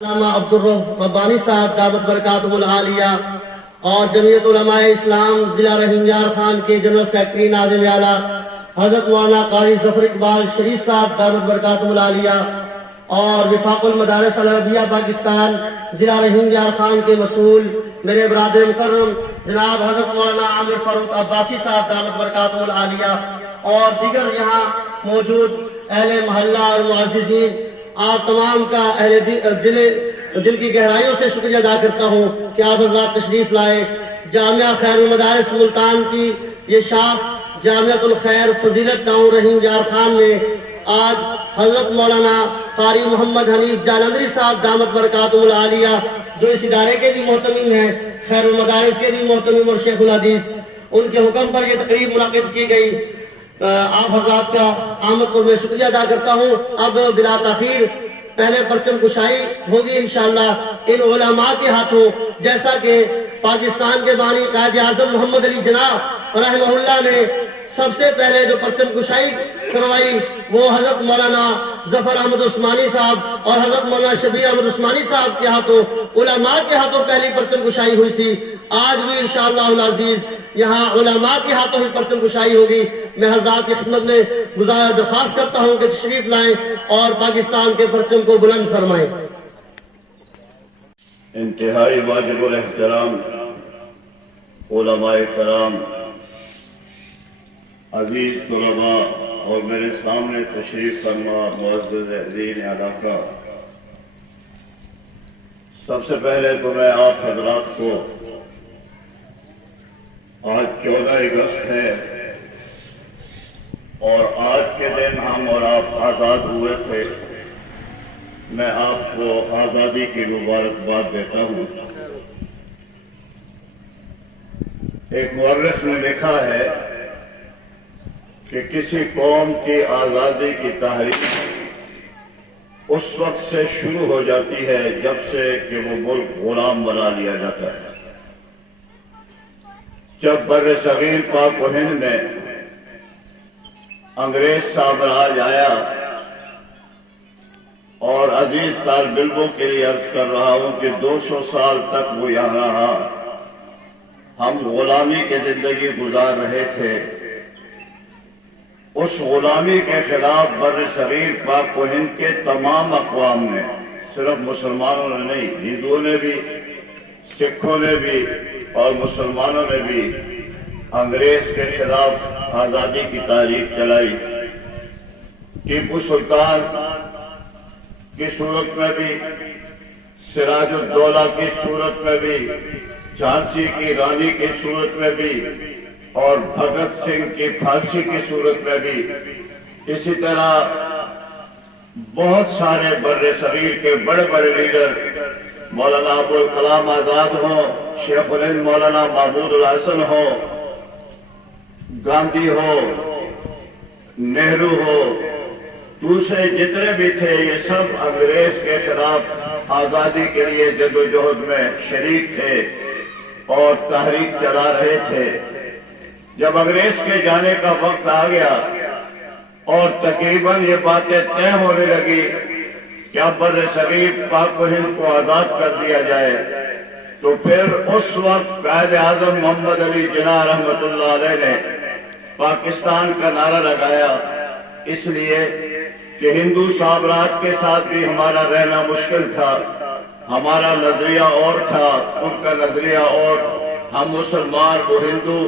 علامہ عبدالرؤف ربانی صاحب دعوت برکاتہ العالیہ اور جمعیت علماء اسلام ضلع رحیم یار خان کے جنرل سیکرٹری ناظم اعلیٰ حضرت مولانا قاری ظفر اقبال شریف صاحب دعوت برکاتہ العالیہ اور وفاق المدارس العربیہ پاکستان ضلع رحیم یار خان کے مسئول میرے برادر مکرم جناب حضرت مولانا عامر فاروق عباسی صاحب دعوت برکاتہ العالیہ اور دیگر یہاں موجود اہل محلہ اور معززین، آپ تمام کا دل کی گہرائیوں سے شکریہ ادا کرتا ہوں کہ آپ حضرات تشریف لائے۔ جامعہ خیر المدارس ملتان کی یہ شاخ جامعۃ الخیر فضیلت ٹاؤن رحیم یار خان میں آج حضرت مولانا قاری محمد حنیف جالندری صاحب دامت برکاتہ العالیہ جو اس ادارے کے بھی محتمم ہیں، خیر المدارس کے بھی محتمم اور شیخ الحدیث، ان کے حکم پر یہ تقریب منعقد کی گئی۔ آپ حضرات کا آمد پر میں شکریہ ادا کرتا ہوں۔ اب بلا تاخیر پہلے پرچم کشائی ہوگی انشاءاللہ ان علماء کے ہاتھوں، جیسا کہ پاکستان کے بانی قائد اعظم محمد علی جناح رحمہ اللہ نے سب سے پہلے جو پرچم کشائی کروائی وہ حضرت مولانا ظفر احمد عثمانی صاحب اور حضرت مولانا شبیر احمد عثمانی صاحب کے ہاتھوں، علماء کے ہاتھوں پہلی پرچم کشائی ہوئی تھی۔ آج بھی انشاءاللہ العزیز یہاں علماء کے ہاتھوں ہی پرچم کشائی ہوگی۔ میں حضرات کی خدمت میں درخواست کرتا ہوں کہ تشریف لائیں اور پاکستان کے پرچم کو بلند فرمائیں۔ انتہائی واجب الاحترام علماء کرام، عزیز طلباء اور میرے سامنے تشریف فرما معزز دین علاقہ، سب سے پہلے تو میں آپ حضرات کو آج 14 اگست ہے اور آج کے دن ہم اور آپ آزاد ہوئے تھے، میں آپ کو آزادی کی مبارکباد دیتا ہوں۔ ایک مورخ نے لکھا ہے کہ کسی قوم کی آزادی کی تحریک اس وقت سے شروع ہو جاتی ہے جب سے کہ وہ ملک غلام بنا لیا جاتا ہے۔ جب بر صغیر پاک و ہند میں انگریز سامراج آیا، اور عزیز طالب علموں کے لیے عرض کر رہا ہوں کہ 200 سال تک وہ یہاں رہا، ہم غلامی کی زندگی گزار رہے تھے۔ اس غلامی کے خلاف بر صغیر پاک و ہند کے تمام اقوام نے، صرف مسلمانوں نے نہیں، ہندوؤں نے بھی، سکھوں نے بھی اور مسلمانوں نے بھی انگریز کے خلاف آزادی کی تحریک چلائی۔ ٹیپو سلطان کی صورت میں بھی، سراج الدولہ کی صورت میں بھی، جھانسی کی رانی کی صورت میں بھی اور بھگت سنگھ کی پھانسی کی صورت میں بھی، اسی طرح بہت سارے بر صغیر کے بڑے بڑے لیڈر، مولانا ابوالکلام آزاد ہوں، شیخ الہند مولانا محمود الحسن ہو، گاندھی ہو، نہرو ہو، دوسرے جتنے بھی تھے، یہ سب انگریز کے خلاف آزادی کے لیے جدوجہد میں شریک تھے اور تحریک چلا رہے تھے۔ جب انگریز کے جانے کا وقت آ گیا اور تقریباً یہ باتیں طے ہونے لگی کہ اب بر صغیر پاک و ہند کو آزاد کر دیا جائے، تو پھر اس وقت قائد اعظم محمد علی جناح رحمۃ اللہ علیہ نے پاکستان کا نعرہ لگایا، اس لیے کہ ہندو سامراج کے ساتھ بھی ہمارا رہنا مشکل تھا، ہمارا نظریہ اور تھا، ان کا نظریہ اور، ہم مسلمان وہ ہندو،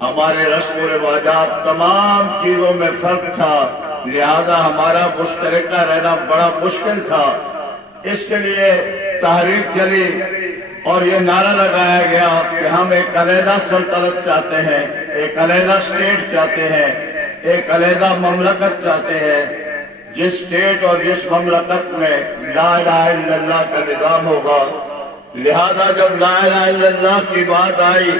ہمارے رسم و رواجات تمام چیزوں میں فرق تھا، لہذا ہمارا مشترکہ رہنا بڑا مشکل تھا۔ اس کے لیے تحریک چلی اور یہ نعرہ لگایا گیا کہ ہم ایک علیحدہ سلطنت چاہتے ہیں، ایک علیحدہ اسٹیٹ چاہتے ہیں، ایک علیحدہ مملکت چاہتے ہیں، جس اسٹیٹ اور جس مملکت میں لا الہ الا اللہ کا نظام ہوگا۔ لہذا جب لا الہ الا اللہ کی بات آئی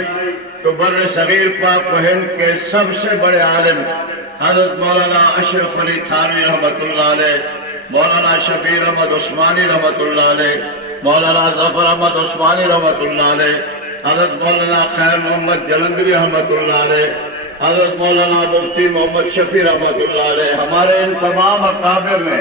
تو بر صغیر پاک و ہند کے سب سے بڑے عالم حضرت مولانا اشرف علی تھانوی رحمۃ اللہ علیہ، مولانا شبیر احمد عثمانی رحمۃ اللہ علیہ، مولانا ظفر احمد عثمانی رحمۃ اللہ علیہ، حضرت مولانا خیر محمد جلندری رحمۃ اللہ علیہ، حضرت مولانا مفتی محمد شفیع رحمۃ اللہ علیہ، ہمارے ان تمام اکابر نے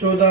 14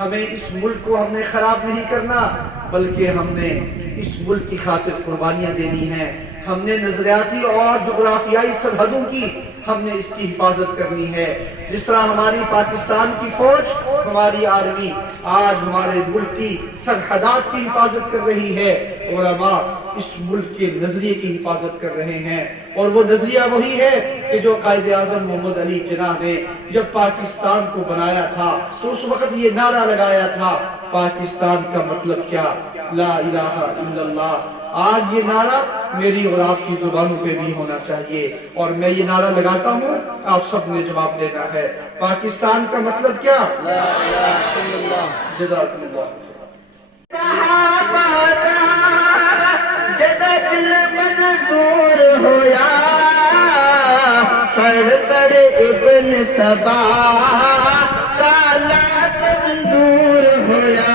ہمیں اس ملک کو ہم نے خراب نہیں کرنا، بلکہ ہم نے اس ملک کی خاطر قربانیاں دینی ہیں۔ ہم نے نظریاتی اور جغرافیائی سرحدوں کی ہم نے اس کی حفاظت کرنی ہے۔ جس طرح ہماری پاکستان کی فوج، ہماری آرمی آج ہمارے ملک کی سرحدات کی حفاظت کر رہی ہے، علماء اس ملک کے نظریے کی حفاظت کر رہے ہیں، اور وہ نظریہ وہی ہے کہ جو قائد اعظم محمد علی جناح نے جب پاکستان کو بنایا تھا تو اس وقت یہ نعرہ لگایا تھا، پاکستان کا مطلب کیا؟ لا الہ الا اللہ۔ آج یہ نعرہ میری اور آپ کی زبانوں پہ بھی ہونا چاہیے، اور میں یہ نعرہ لگاتا ہوں، آپ سب نے جواب دینا ہے۔ پاکستان کا مطلب کیا؟ لا الہ الا اللہ۔ جزاکم اللہ۔ منظور ہویا سڑ سڑ ابن سبا کالا تندور ہویا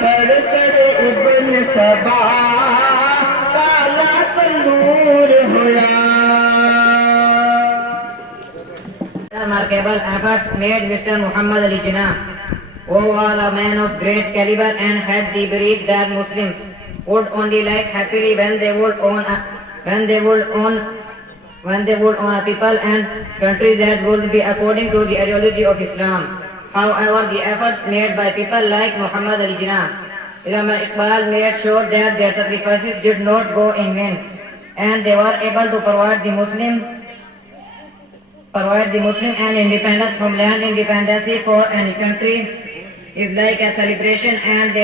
سڑ سڑ ابن سبا کالا تندور ہویا۔ Remarkable efforts made Mr. Muhammad Ali Jinnah, who was a man of great caliber and had the belief that Muslims would only live happily when they would own a people and country that would be according to the ideology of Islam. However, the efforts made by people like Muhammad Ali Jinnah, Allama Iqbal made sure that their sacrifices did not go in vain, and they were able to provide the Muslim an independence from land. Independence for any country is like a celebration, and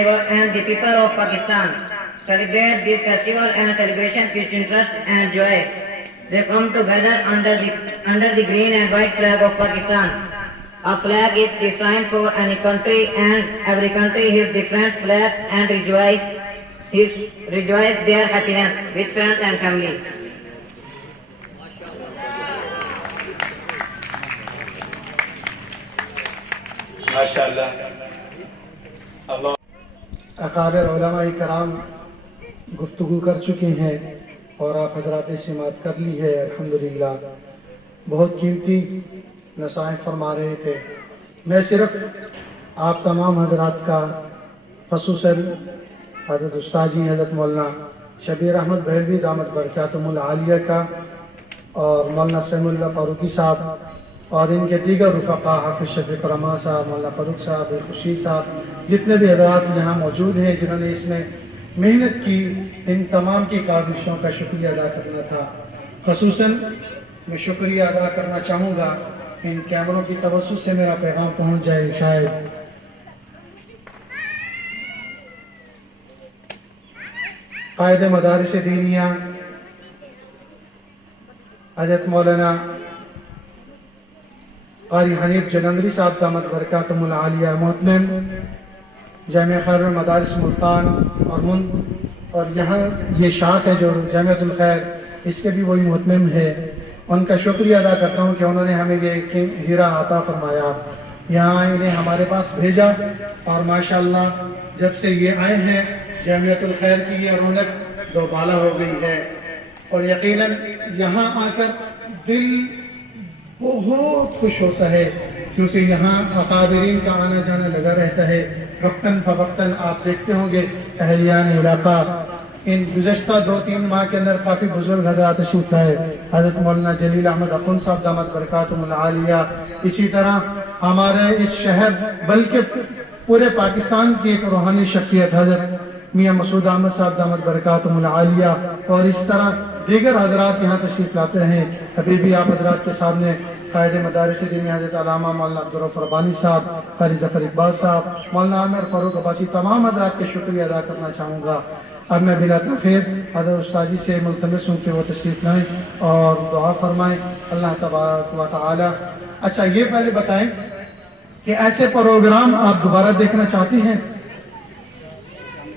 the people of Pakistan celebrate this festival and celebrations with interest and joy. They come together under the green and white flag of Pakistan. A flag is the sign for any country, and every country has different flags, and rejoice their happiness with friends and family. ماشاءاللہ۔ اللہ اکابر علماء کرام گفتگو کر چکے ہیں اور آپ حضرات نے سماعت کر لی ہے، الحمدللہ بہت قیمتی نصائح فرما رہے تھے۔ میں صرف آپ تمام حضرات کا، خصوصاً حضرت استاد جی حضرت مولانا شبیر احمد بہلوی دامت برکاتہم العالیہ کا، اور مولانا سیم اللہ فاروقی صاحب اور ان کے دیگر رفقا، حافظ شفیق رحمان صاحب، مولانا فاروق صاحب، خوشی صاحب، جتنے بھی حضرات یہاں موجود ہیں جنہوں نے اس میں محنت کی، ان تمام کی کاوشوں کا شکریہ ادا کرنا تھا۔ خصوصاً میں شکریہ ادا کرنا چاہوں گا، ان کیمروں کی توسط سے میرا پیغام پہنچ جائے شاید۔ قائد مدارس دینیہ حضرت مولانا قاری حنیف جلندری صاحب دامت برکاتہم العالیہ، محتمم جامعہ خیر المدارس ملتان اور یہاں یہ شاخ ہے جو جامعۃ الخیر، اس کے بھی وہی محتمم ہے۔ ان کا شکریہ ادا کرتا ہوں کہ انہوں نے ہمیں یہ ہیرا عطا فرمایا، یہاں انہیں ہمارے پاس بھیجا، اور ماشاءاللہ جب سے یہ آئے ہیں جامعۃ الخیر کی یہ رونق دو بالا ہو گئی ہے، اور یقیناً یہاں آ کر دل بہت خوش ہوتا ہے، کیونکہ یہاں اکابرین کا آنا جانا لگا رہتا ہے۔ وقتاً فوقتاً آپ دیکھتے ہوں گے اہلیان علاقہ، ان گزشتہ 2-3 ماہ کے اندر کافی بزرگ حضرات تشریف لائے، حضرت مولانا جلیل احمد اخن صاحب دامت برکاتہم العالیہ، اسی طرح ہمارے اس شہر بلکہ پورے پاکستان کی ایک روحانی شخصیت حضرت میاں مسعود احمد صاحب دامت برکاتہم العالیہ، اور اس طرح دیگر حضرات یہاں تشریف لاتے ہیں۔ ابھی بھی آپ حضرات کے سامنے قائد مدارس دینی حضرت علامہ مولانا عبدالرؤف ربانی صاحب، قاری ظفر اقبال صاحب، مولانا عامر فاروق عباسی، تمام حضرات کے شکریہ ادا کرنا چاہوں گا۔ اب میں بلا تاخیر حضرت استاد جی سے ملتمس ہوں کہ وہ تشریف لائیں اور دعا فرمائیں اللہ تبارک و تعالی۔ اچھا یہ پہلے بتائیں کہ ایسے پروگرام آپ دوبارہ دیکھنا چاہتے ہیں؟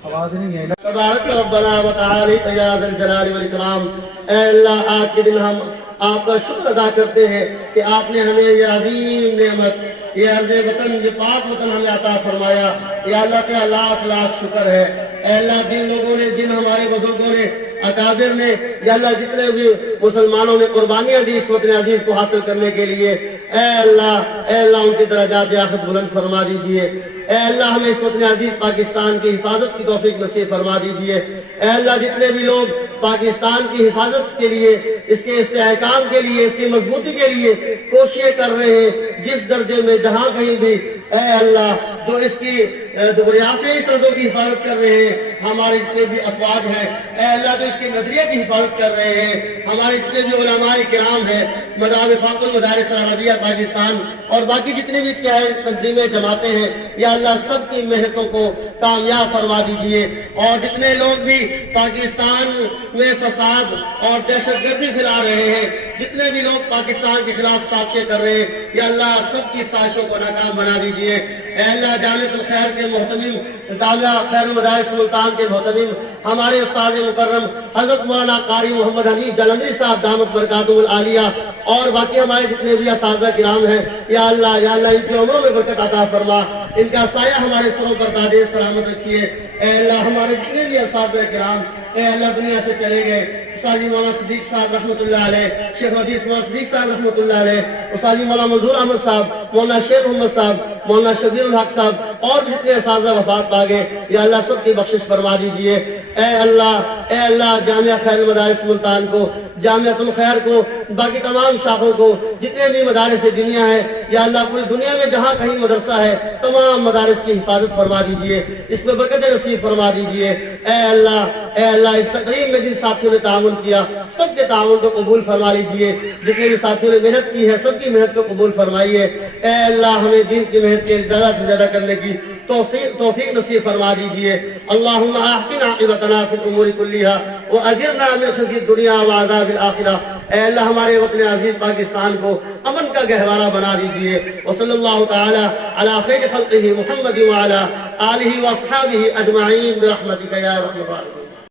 آواز نہیں ہے۔ تبارک ربنا و تعالی یا ذا الجلال والاکرام، اے اللہ آج کے دن ہم آپ کا شکر ادا کرتے ہیں کہ آپ نے ہمیں یہ عظیم نعمت، یہ عرض وطن، یہ پاک وطن ہمیں عطا فرمایا۔ یا اللہ تعالیٰ لاکھ لاکھ شکر ہے۔ اے اللہ جن لوگوں نے، جن ہمارے بزرگوں نے اکابر نے، یا اللہ جتنے بھی مسلمانوں نے قربانیاں دی اس وطن عزیز کو حاصل کرنے کے لیے، اے اللہ ان کی درجات آخرت بلند فرما دیجئے۔ اے اللہ ہمیں اس وطن عزیز پاکستان کی حفاظت کی توفیق نصیب فرما دیجئے۔ اے اللہ جتنے بھی لوگ پاکستان کی حفاظت کے لیے، اس کے استحکام کے لیے، اس کی مضبوطی کے لیے کوششیں کر رہے ہیں، جس درجے میں جہاں کہیں بھی، اے اللہ جو اس کی جغرافیائی سرحدوں کی حفاظت کر رہے ہیں، ہمارے جتنے بھی افواج ہیں، اے اللہ جو اس کے نظریے کی حفاظت کر رہے ہیں، ہمارے جتنے بھی علماء کرام ہیں، وفاق المدارس العربیہ پاکستان اور باقی جتنے بھی تنظیمیں جماعتیں ہیں، یا اللہ سب کی محنتوں کو کامیاب فرما دیجئے۔ اور جتنے لوگ بھی پاکستان میں فساد اور دہشت گردی پھیلا رہے ہیں، جتنے بھی لوگ پاکستان کے خلاف سازشیں کر رہے ہیں، یا اللہ سب کی سازشوں کو ناکام بنا دیجئے۔ اے اللہ جامعۃ الخیر کے محتمم، جامعہ خیر المدارس ملتان کے محتمم، ہمارے استاد مکرم حضرت مولانا قاری محمد حنیف جلندری صاحب دامت برکاتہم العالیہ اور باقی ہمارے جتنے بھی اساتذہ کرام ہیں، یا اللہ ان کی عمروں میں برکت عطا فرما، ان کا سایہ ہمارے سروں پر دادے سلامت رکھیے۔ اے اللہ ہمارے جتنے بھی اساتذہ کرام اے اللہ دنیا سے چلے گئے، استاد مولانا صدیق صاحب رحمۃ اللہ علیہ، شیخ حدیث مولانا صدیق صاحب رحمۃ اللہ علیہ، استاد مولانا منظور احمد صاحب، مولانا شیخ محمد صاحب، مولانا شبیر الحق صاحب اور بھی جتنے اساتذہ وفات پا گئے، یا اللہ سب کی بخشش فرما دیجئے۔ اے اللہ جامعہ خیر المدارس ملتان کو، جامعۃ الخیر کو، باقی تمام شاخوں کو، جتنے بھی مدارس دنیا ہیں، یا اللہ پوری دنیا میں جہاں کہیں مدرسہ ہے تمام مدارس کی حفاظت فرما دیجئے، اس میں برکت نصیب فرما دیجئے۔ اے اللہ اس تقریب میں جن ساتھیوں نے تعاون کیا سب کے تعاون کو قبول فرما لیجئے، جتنے بھی ساتھیوں نے محنت کی ہے سب کی محنت کو قبول فرمائیے۔ اے اللہ ہمیں دین کی محنت کے زیادہ سے زیادہ کرنے کی توفیق نصیب فرما دیجئے۔ اللہم احسن عاقبتنا فی الامور کلیہا واجرنا من خزی الدنیا وعذاب الآخرہ۔ اے اللہ ہمارے وطن عزیز پاکستان کو امن کا گہوارہ بنا دیجئے۔ وصلی اللہ تعالی علی خیر خلقہ محمد وعلی آلہ واصحابہ اجمعین برحمتک یا ارحم الراحمین۔